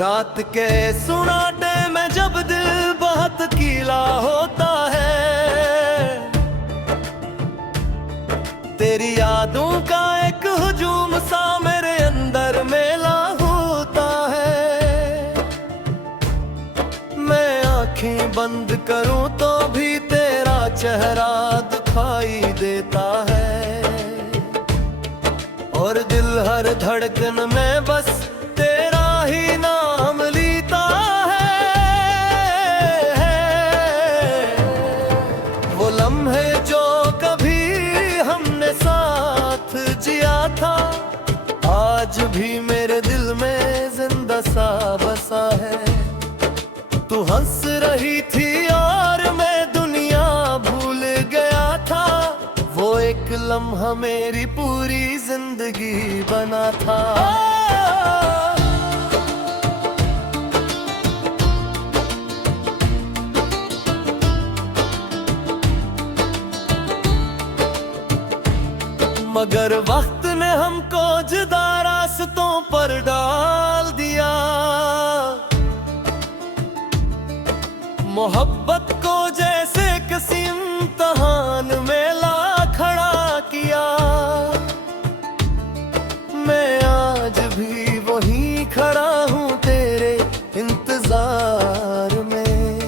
रात के सुनाटे में जब दिल बहुत कीला होता है, तेरी यादों का एक हुजूम सा मेरे अंदर मेला होता है। मैं आंखें बंद करूं तो भी तेरा चेहरा दिखाई देता है, और दिल हर धड़कन में बस तेरा ही नाम लेता है। वो लम्हे जो कभी हमने साथ जिया था, आज भी मेरे दिल में जिंदा सा बसा है। तू हंस रही थी और मैं दुनिया भूल गया था, वो एक लम्हा मेरी पूरी जिंदगी बना था। मगर वक्त ने हमको जुदा रास्तों पर डाल दिया, मोहब्बत को जैसे किसी इम्तिहान में ला खड़ा किया। मैं आज भी वहीं खड़ा हूँ तेरे इंतजार में,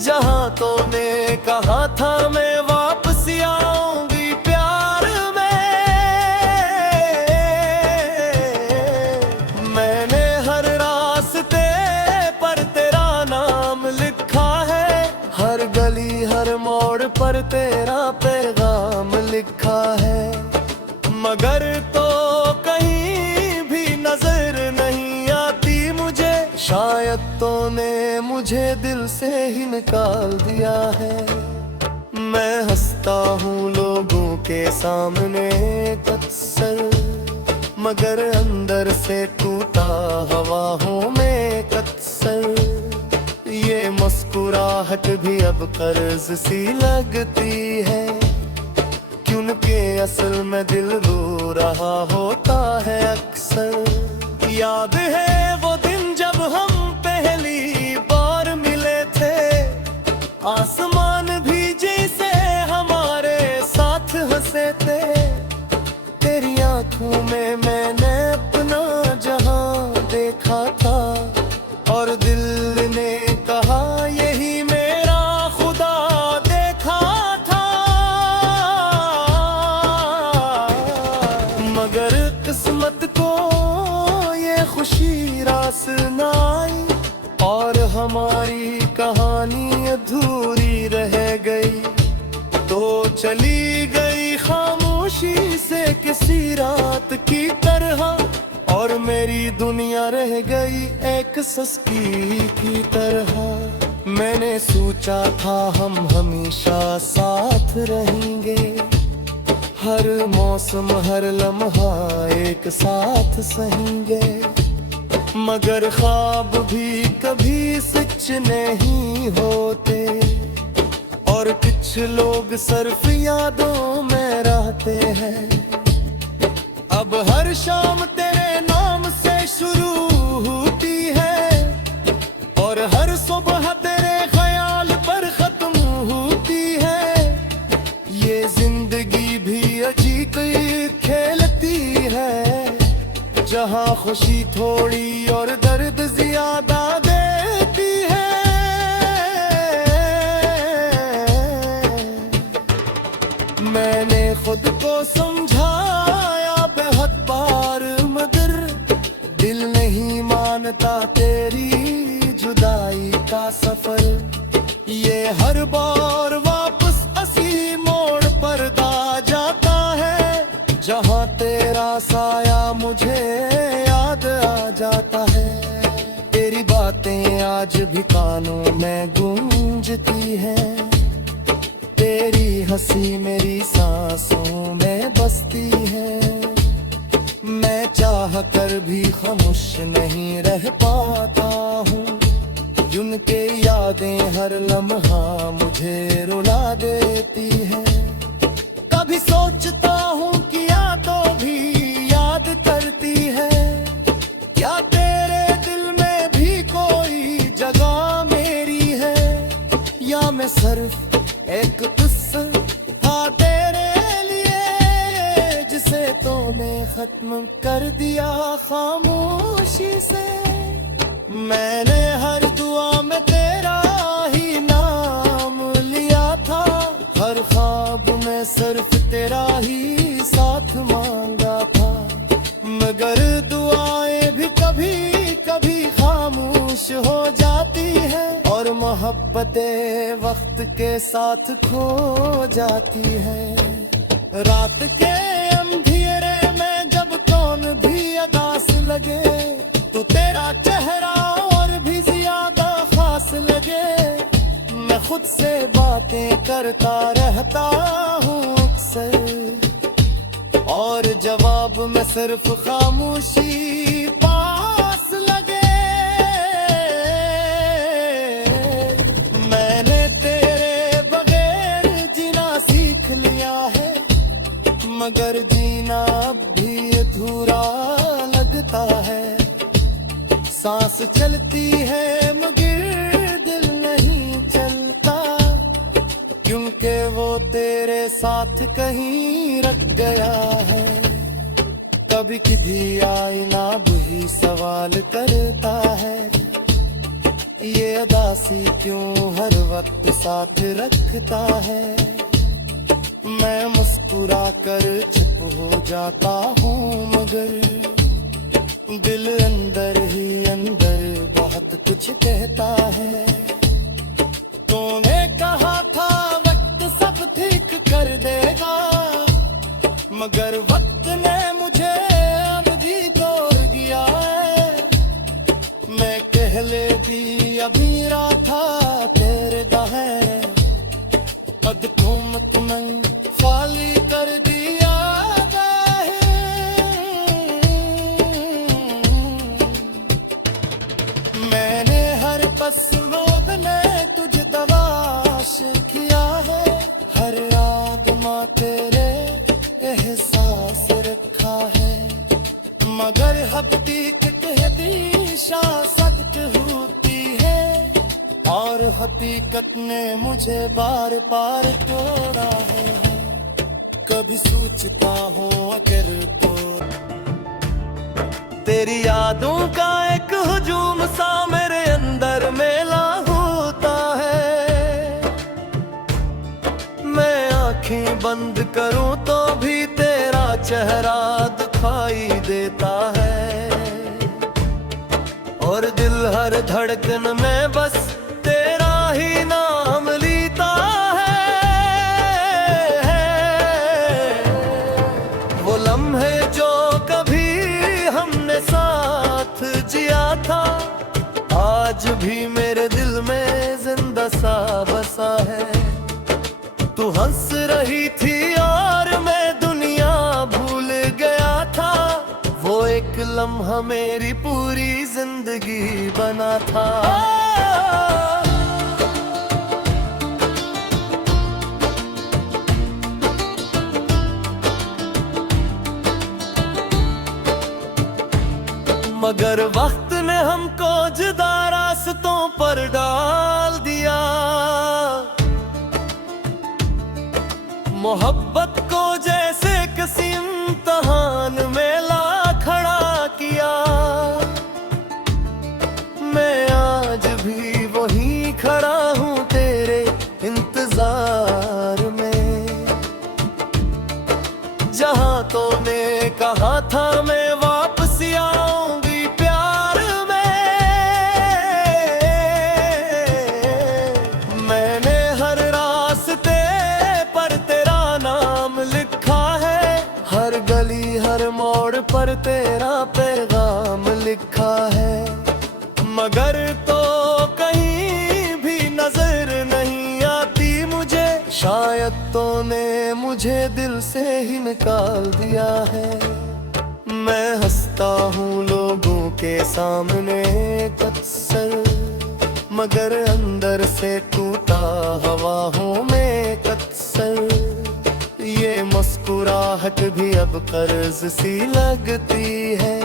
जहाँ तूने कहा था मैं वापस आऊंगी प्यार में। मैंने हर रास्ते पर तेरा नाम लिखा है, हर गली हर मोड़ पर तेरा पैगाम लिखा है। मगर तो कहीं भी नजर नहीं आती मुझे, शायद तूने मुझे दिल से ही निकाल दिया है। मैं हंसता हूँ लोगों के सामने अक्सर, मगर अंदर से टूटा हवा हूँ मैं अक्सर। ये मुस्कुराहट भी अब कर्ज सी लगती है, क्योंकि असल में दिल रो रहा होता है अक्सर। याद है वो दिन जब हम पहली बार मिले थे, आसमान भी जैसे हमारे साथ हंसे थे। तेरी आंखों में मैंने अपना जहां देखा था, और दिल ने कहा यही मेरा खुदा देखा था। मगर किस्मत को ये खुशी रास न आई, और हमारी कहानी अधूरी रह गई। तो चली गई खामोशी से किसी रात की तरह, और मेरी दुनिया रह गई एक सस्ती की तरह। मैंने सोचा था हम हमेशा साथ रहेंगे, हर मौसम हर लम्हा एक साथ सहेंगे। मगर ख्वाब भी कभी सच नहीं होते, और कुछ लोग सिर्फ यादों में रहते हैं। अब हर शाम तेरे नाम से शुरू होती है, और हर सुबह तेरे ख्याल पर खत्म होती है। ये जिंदगी भी अजीब खेलती है, जहाँ खुशी थोड़ी और दर्द ज्यादा देती है। मैंने खुद को समझाया बहुत बार, मगर दिल नहीं मानता तेरी जुदाई का सफर। ये हर बार वापस असी मोड़ पर दा जाता है, जहाँ तेरा साया मुझे याद आ जाता है। तेरी बातें आज भी कानों में गूंजती हैं, तेरी हंसी मेरी सांसों में बसती है। मैं चाह कर भी खामोश नहीं रह पाता हूँ, जिनके यादें हर लम्हा मुझे रुला देती है। कभी सोचता हूँ कि यादों भी याद करती है, क्या में सिर्फ एक किस्सा था तेरे लिए, जिसे तूने खत्म कर दिया खामोशी से। मैंने हर दुआ में तेरा ही नाम लिया था, हर ख्वाब में सिर्फ तेरा ही साथ मांगा था। मगर दुआएं भी कभी कभी खामोश हो जाती है, और मोहब्बतें वक्त के साथ खो जाती है। रात के अंधेरे में जब कौन भी अदास लगे, तो तेरा चेहरा और भी ज्यादा खास लगे। मैं खुद से बातें करता रहता हूँ अक्सर, और जवाब में सिर्फ खामोशी पास लगे। मैंने तेरे बगैर जीना सीख लिया है, मगर जीना अब भी अधूरा लगता है। सांस चलती है मगर दिल नहीं चलता, क्योंकि वो तेरे साथ कहीं रख गया है। कभी किसी आईना भी सवाल करता है, ये अदासी क्यों हर वक्त साथ रखता है। मैं मुस्कुरा कर चुप हो जाता हूँ, मगर दिल अंदर ही अंदर बहुत कुछ कहता है। तूने कहा था वक्त सब ठीक कर देगा, मगर वक्त ने मुझे अब भी तोड़ दिया है। मैं कहले भी अमीरा था तेरे दाएं, कद घूमत में खाली कर दिया है। मैंने हर पस रोग में तुझे तलाश किया है, हर आदमा तेरे एहसास रखा है। मगर हकीकत हमेशा सख्त होती है, और हकीकत ने मुझे बार बार तोड़ा है। कभी सोचता हूँ अगर तो तेरी यादों का एक हुजूम सा मेरे अंदर मेला होता है। मैं आंखें बंद करूं तो भी तेरा चेहरा दिखाई देता है, और दिल हर धड़कन में बस तेरा ही नाम लेता है। वो लम्हे जो कभी हमने साथ जिया था, आज भी मेरे दिल में जिंदा सा बसा है। तू हंस रही थी और मैं दुनिया भूल गया था, वो एक लम्हा मेरी पूरी जिंदगी बना था। मगर वक्त ने हमको जुदा रास्तों पर डाल दिया, मोहब्बत को जैसे किसी इम्तिहान में ला खड़ा किया। मैं आज भी वहीं खड़ा हूँ तेरे इंतजार में, जहाँ तूने कहा था मैं वापस आऊंगी प्यार में। मैंने हर रास्ते पर तेरा नाम लिखा है, हर गली हर मोड़ पर तेरा पैगाम लिखा है। मगर तो कहीं भी नजर नहीं आती मुझे, शायद तूने मुझे दिल से ही निकाल दिया है। मैं हंसता हूँ लोगों के सामने अक्सर, मगर अंदर से टूटा हवा हूँ मैं अक्सर। ये मुस्कुराहट भी अब कर्ज सी लगती है,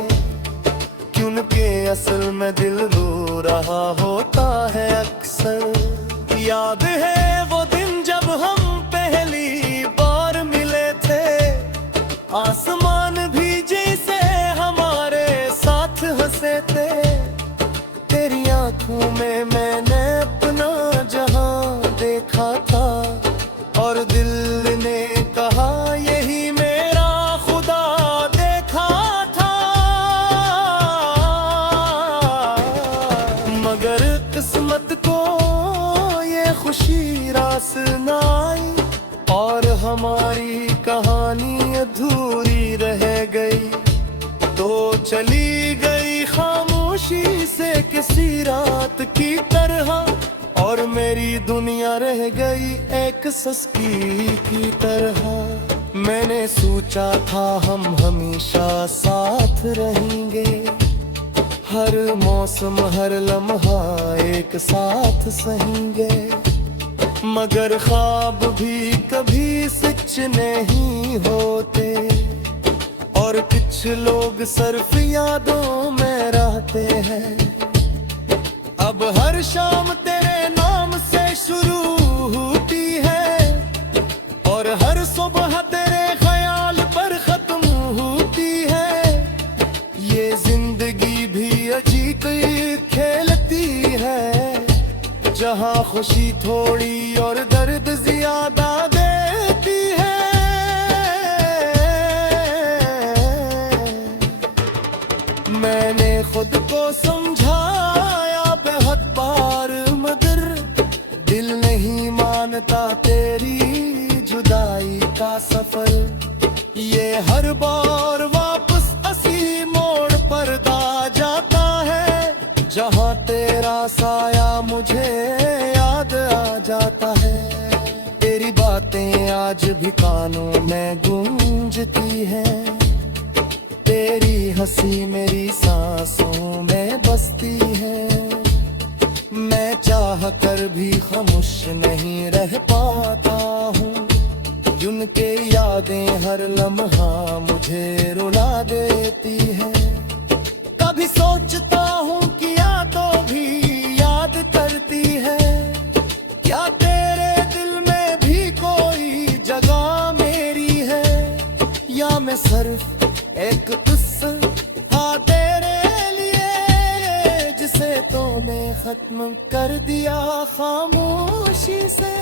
क्योंकि असल में दिल रो रहा होता है अक्सर। याद है आँखों में मैंने अपना जहां देखा था, और दिल ने कहा यही मेरा खुदा देखा था। मगर किस्मत को ये खुशी रास न आई, और हमारी कहानी अधूरी रह गई। तो चली गई खामोशी से किसी रात की तरह, और मेरी दुनिया रह गई एक सस्ती की तरह। मैंने सोचा था हम हमेशा साथ रहेंगे, हर मौसम हर लम्हा एक साथ सहेंगे। मगर ख्वाब भी कभी सच नहीं होते, और कुछ लोग सिर्फ यादों में रहते हैं। अब हर शाम तेरे नाम से शुरू होती है, और हर सुबह तेरे ख्याल पर खत्म होती है। ये जिंदगी भी अजीब खेलती है, जहाँ खुशी थोड़ी और दर्द ज्यादा देती है। मैंने खुद को समझाया बहुत बार, मगर दिल नहीं मानता तेरी जुदाई का सफर। ये हर बार वापस उसी मोड़ पर दा जाता है, जहाँ तेरा साया मुझे याद आ जाता है। तेरी बातें आज भी कानों में गूंजती हैं, तेरी हंसी मेरी सांसों में बसती है। मैं चाह कर भी खामोश नहीं रह पाता हूँ, उनके यादें हर लम्हा मुझे रुला देती है। कभी सोचता हूँ कि यादों भी याद करती है, क्या तेरे दिल में भी कोई जगह मेरी है, या मैं सिर्फ एक किस्सा था तेरे लिए, जिसे तूने खत्म कर दिया खामोशी से।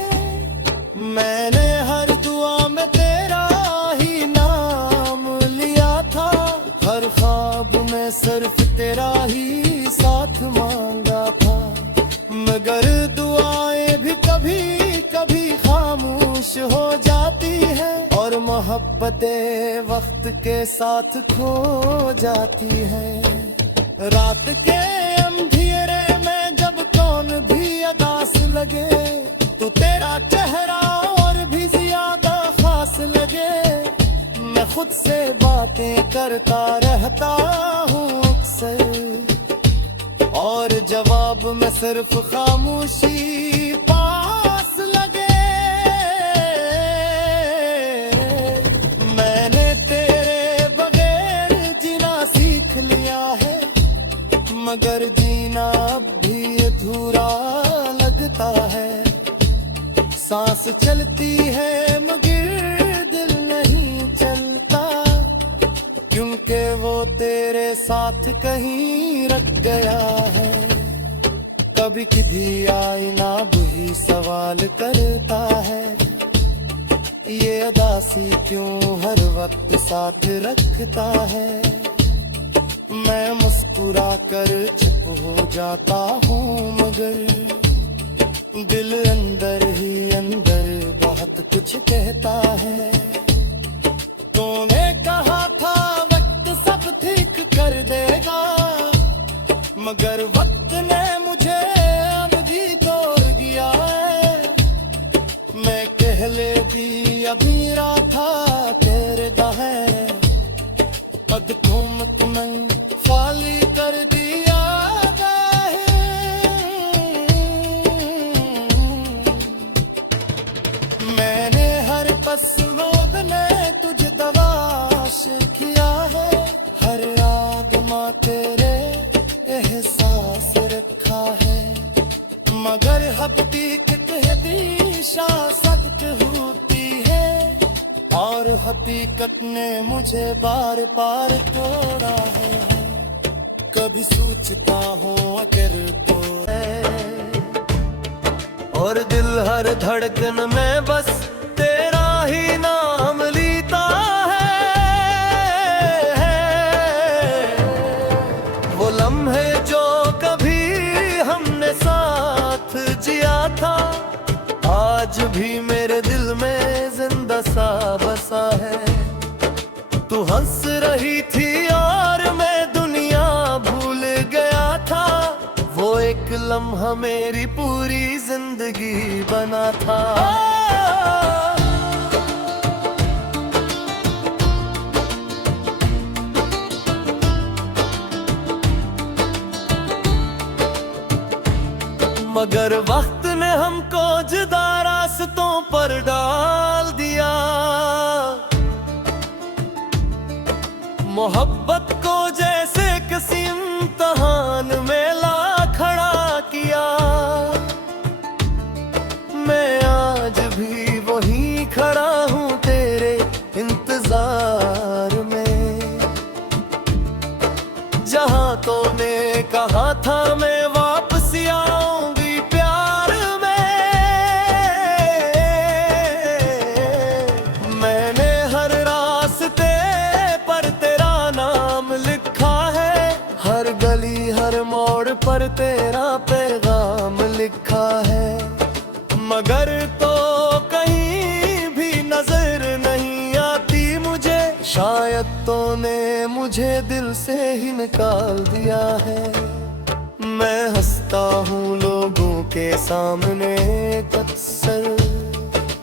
मैंने हर दुआ में तेरा ही नाम लिया था, हर ख्वाब में सिर्फ तेरा ही साथ मांगा था। मगर दुआएं भी कभी कभी खामोश हो जाती है, और मोहब्बतें वक्त के साथ खो जाती है। रात के अंधेरे में जब कौन भी अदास लगे, तो तेरा चेहरा और भी ज्यादा खास लगे। मैं खुद से बातें करता रहता हूँ अक्सर, और जवाब में सिर्फ खामोशी पास लगे। मैंने तेरे बगैर जीना सीख लिया है, मगर जीना अब भी अधूरा लगता है। सांस चलती है मगर दिल नहीं चलता, क्योंकि वो तेरे साथ कहीं रख गया है। कभी किसी आईना भी सवाल करता है, ये अदासी क्यों हर वक्त साथ रखता है। मैं मुस्कुरा कर चुप हो जाता हूँ, मगर दिल अंदर ही अंदर बहुत कुछ कहता है। तूने कहा था वक्त सब ठीक कर देगा, मगर वक्त ने मुझे अब भी तोड़ दिया है। मैं कह लेती अभी था तेरे दहे, पद तुम तुम्हें खाली कर दिया है। मैंने हर पस रोग ने तुझे तलाश किया है, हर आगमा तेरे एहसास रखा है। मगर हकीकत है दिशा सख्त होती है, और हकीकत ने मुझे बार बार तोड़ा है। कभी सोचता हूँ अगर तो और दिल हर धड़कन में बस तेरा ही नाम लेता है। वो लम्हे जो कभी हमने साथ जिया था, आज भी मेरे दिल में जिंदा सा बसा है। तू हंस रही थी और मैं दुनिया भूल गया था, वो एक लम्हा मेरी पूरी जिंदगी बना था। मगर वक्त ने हमको जुदा रास्तों पर डाल दिया, मोहब्बत को जैसे किसी इम्तिहान में ला खड़ा किया। मैं आज भी वहीं खड़ा हूँ तेरे इंतजार में, जहाँ तूने कहा था मैं वापस आऊंगी प्यार में। मैंने हर रास्ते पर तेरा नाम लिखा है, हर गली हर मोड़ पर तेरा पैगाम लिखा है। मगर तो कहीं भी नजर नहीं आती मुझे, शायद तूने मुझे दिल से ही निकाल दिया है। मैं हंसता हूँ लोगों के सामने अक्सर,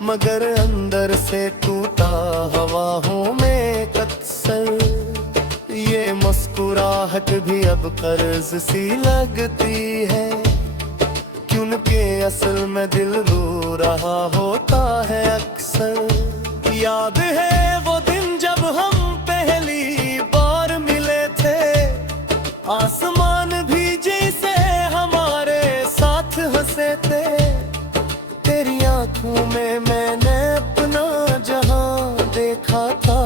मगर अंदर से टूटा हवा हूँ मैं अक्सर। ये मुस्कुराहट भी अब कर्ज सी लगती है, क्योंकि असल में दिल रो रहा होता है अक्सर। याद है वो दिन जब हम पहली बार मिले थे, आसमान भी जैसे हमारे साथ हंसे थे। तेरी आंखों में मैंने अपना जहां देखा था,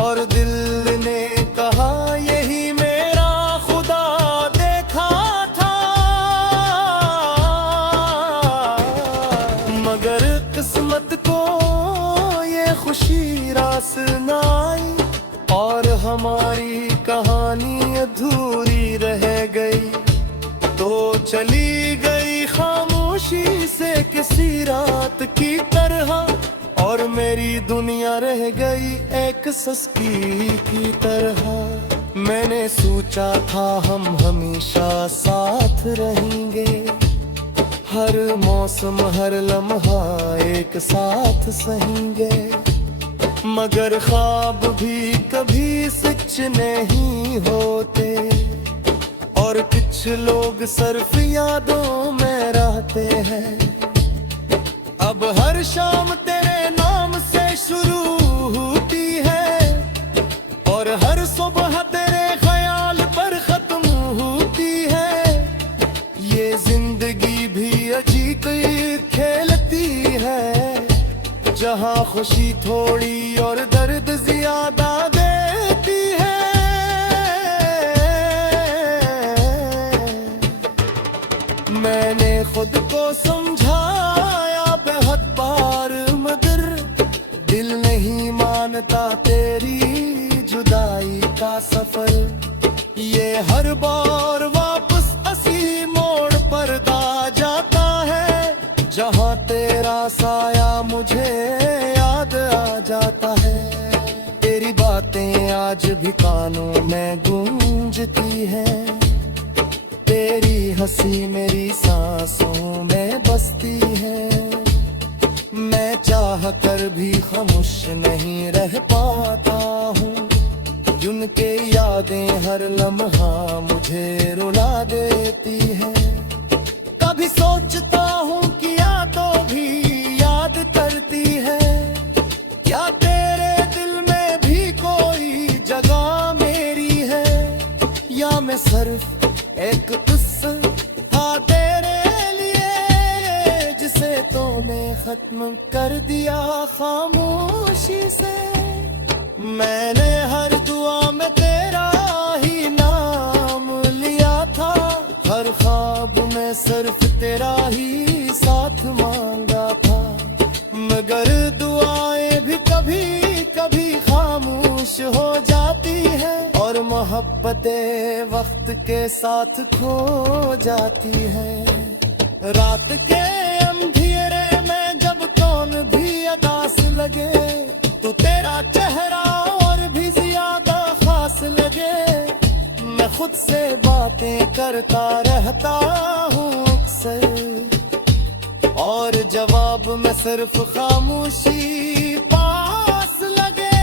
और दिल ने कहा यही मेरा खुदा देखा था। मगर किस्मत को ये खुशी रास न आई, और हमारी कहानी अधूरी रह गई। तो चली गई खामोशी से किसी रात की तरह, और मेरी दुनिया रह गई एक सस्ती की तरह। मैंने सोचा था हम हमेशा साथ रहेंगे, हर मौसम हर लम्हा एक साथ सहेंगे। मगर ख्वाब भी कभी सच नहीं होते, और कुछ लोग सिर्फ यादों में रहते हैं। अब हर शाम तेरे नाम से शुरू होती है, और हर सुबह तेरे ख्याल पर खत्म होती है। ये जिंदगी भी अजीब खेलती है, जहाँ खुशी थोड़ी और दर्द ज्यादा देती है। मैंने खुद को समझाया बहुत बार, मगर दिल नहीं मानता तेरी जुदाई का सफर। ये हर बार वापस असी मोड़ पर दा जाता है, जहाँ तेरा साया मुझे याद आ जाता है। तेरी बातें आज भी कानों में गूंजती हैं, तेरी हंसी मेरी सांसों में बसती है। मैं चाह कर भी खामोश नहीं रह पाता हूँ, जिनके यादें हर लम्हा मुझे रुला देती है। कभी सोचता हूँ कि यादों भी याद करती है, क्या तेरे दिल में भी कोई जगह मेरी है, या मैं सिर्फ एक किस्सा था तेरे लिए, जिसे तूने खत्म कर दिया खामोशी से। मैंने हर दुआ में तेरा ही नाम हर ख्वाब में सिर्फ तेरा ही साथ मांगा था, मगर दुआएं भी कभी कभी खामोश हो जाती है, और मोहब्बतें वक्त के साथ खो जाती है। रात के अंधेरे में जब कौन भी अदास लगे, तो तेरा चेहरा और भी ज्यादा खास लगे। मैं खुद से बातें करता रहता हूँ अक्सर, और जवाब में सिर्फ खामोशी पास लगे।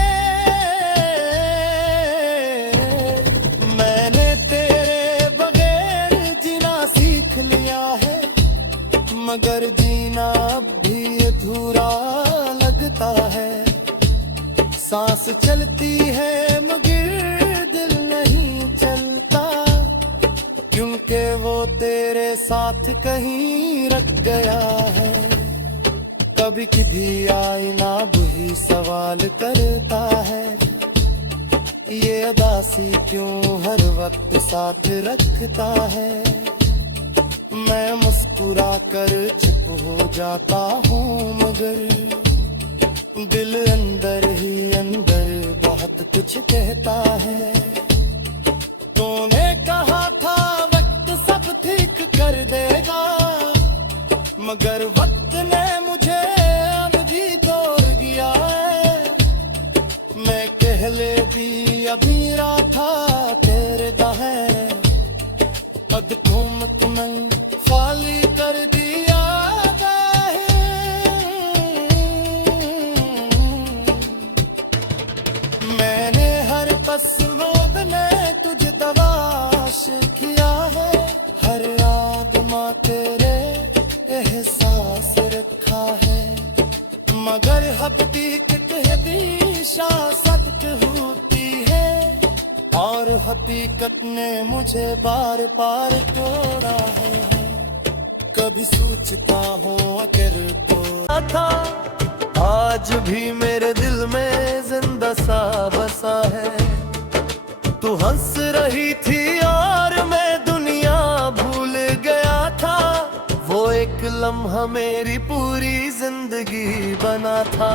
मैंने तेरे बगैर जीना सीख लिया है, मगर जीना अब भी अधूरा लगता है। सांस चलती है मगर दिल नहीं चलता, क्योंकि वो तेरे साथ कहीं रख गया है। कभी कभी आईना भी सवाल करता है, ये अदासी क्यों हर वक्त साथ रखता है। मैं मुस्कुरा कर चुप हो जाता हूँ, मगर दिल अंदर ही अंदर बहुत कुछ कहता है। तूने कहा था वक्त सब ठीक कर देगा, मगर वक्त ने मुझे अब भी तोड़ दिया है। मैं कहले भी अमीरा था तेरे दहरे, अब घूमत में खाली कर दिया है। मैंने हर पस में तुझे तलाश किया है, हर आदमा तेरे एहसास रखा है, मगर हकीकत है दिशा सत्य होती है, और हकीकत ने मुझे बार बार तोड़ा है। कभी सोचता हूँ अगर तो था, आज भी मेरे दिल में जिंदा सा बसा है। तू हंस रही थी और मैं दुनिया भूल गया था, वो एक लम्हा मेरी पूरी जिंदगी बना था।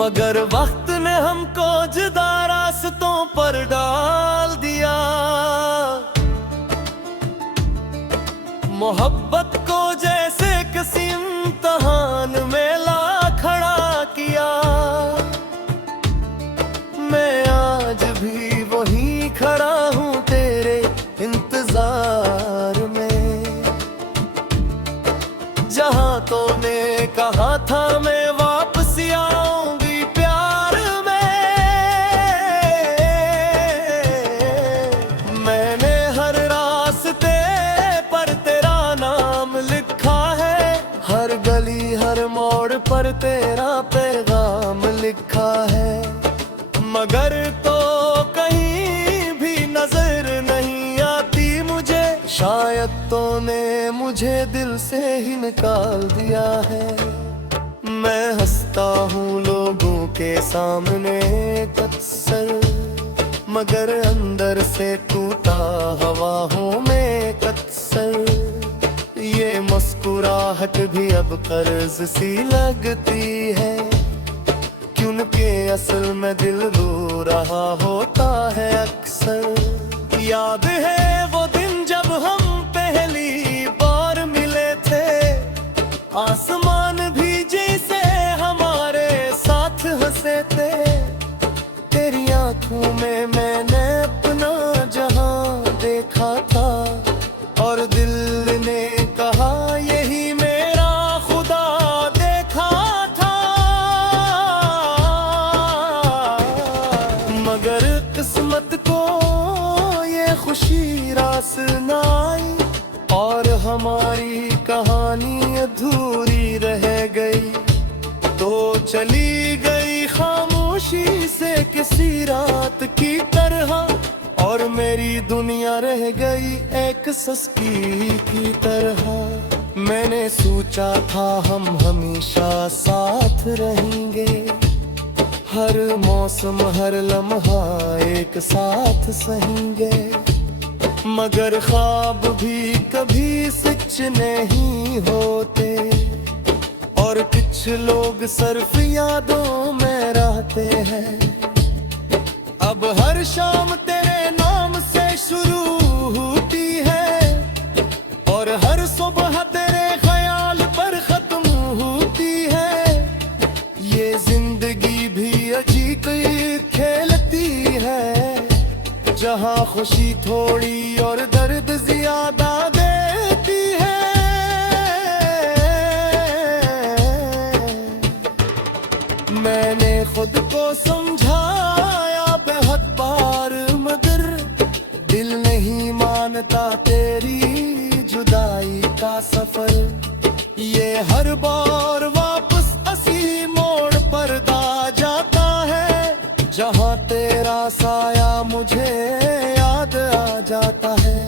मगर वक्त ने हमको जुदा रास्तों पर डाल दिया, मोहब्बत को जैसे किसी इम्तिहान में ला खड़ा किया। मैं आज भी वहीं खड़ा हूँ तेरे इंतजार में, जहाँ तूने कहा था मैं वापस आऊंगी प्यार में। मैंने हर रास्ते पर तेरा नाम लिखा है, हर गली हर मोड़ पर तेरा पैगाम लिखा है, मगर तो कहीं भी नजर नहीं आती मुझे। शायद तूने मुझे दिल से ही निकाल दिया है। मैं हंसता हूँ लोगों के सामने अक्सर, मगर अंदर से टूटा हवा हूँ मैं अक्सर। ये मुस्कुराहट भी अब कर्ज सी लगती है, क्योंकि असल में दिल रो रहा होता है अक्सर। याद है वो दिन जब हम पहली बार मिले थे, आसमान भी जैसे हमारे साथ हंसे थे। तेरी आंखों में मैंने अपना जहां देखा था, और दिल ने कहा यही मेरा खुदा देखा था। मगर किस्मत को ये खुशी रास न आई, और हमारी कहानी अधूरी रह गई। तो चली गई खामोशी से किसी रात की तरह, और मेरी दुनिया रह गई एक सस्ती की तरह। मैंने सोचा था हम हमेशा साथ रहेंगे, हर मौसम हर लम्हा एक साथ सहेंगे। मगर ख्वाब भी कभी सच नहीं होते, और कुछ लोग सिर्फ यादों में रहते हैं। अब हर शाम तेरे नाम से शुरू होती है, और हर सुबह तेरे ख्याल पर खत्म होती है। ये जिंदगी भी अजीब खेलती है, जहाँ खुशी थोड़ी और दर्द ज्यादा देती है। मैंने खुद को समझाया बहुत बार, मगर दिल नहीं मानता तेरी जुदाई का सफर। ये हर बार वापस उसी मोड़ पर दा जाता है, जहाँ तेरा साया मुझे याद आ जाता है।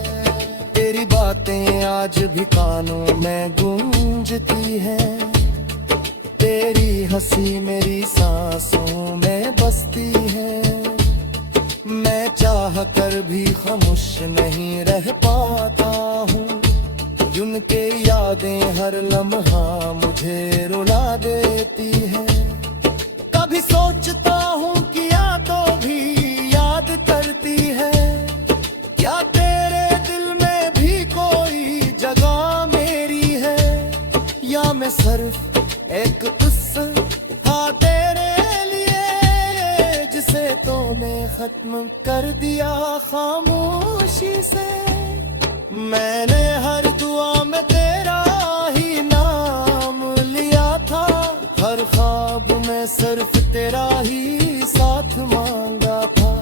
तेरी बातें आज भी कानों में गूंजती हैं, तेरी हंसी मेरी सांसों में बसती है। मैं चाह कर भी खामोश नहीं रह पाता हूँ, उनके यादें हर लम्हा मुझे रुला देती है। कभी सोचता हूँ कि यादों भी याद करती है, क्या तेरे दिल में भी कोई जगह मेरी है, या मैं सिर्फ एक किस्सा था तेरे लिए, जिसे तूने खत्म कर दिया खामोशी से। मैंने हर दुआ में तेरा ही नाम लिया था, हर ख्वाब में सिर्फ तेरा ही साथ मांगा था।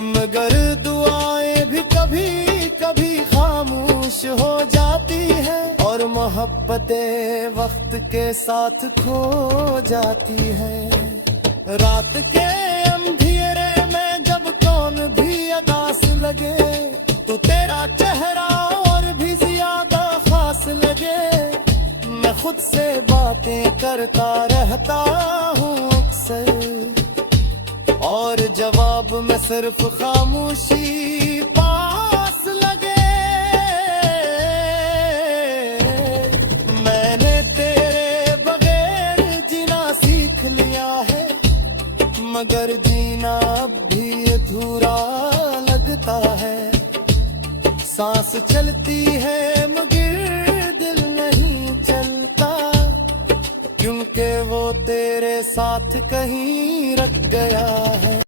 मगर दुआएं भी कभी कभी खामोश हो जाती है, और मोहब्बतें वक्त के साथ खो जाती है। रात के अंधेरे में जब कौन भी अदास लगे, तो तेरा चेहरा और भी ज्यादा खास लगे। मैं खुद से बातें करता रहता हूँ अक्सर, और जवाब में सिर्फ खामोशी पास लगे। मैंने तेरे बगैर जीना सीख लिया है, मगर जीना अब भी अधूरा लगता है। सांस चलती है मगर दिल नहीं चलता, क्योंकि वो तेरे साथ कहीं रख गया है।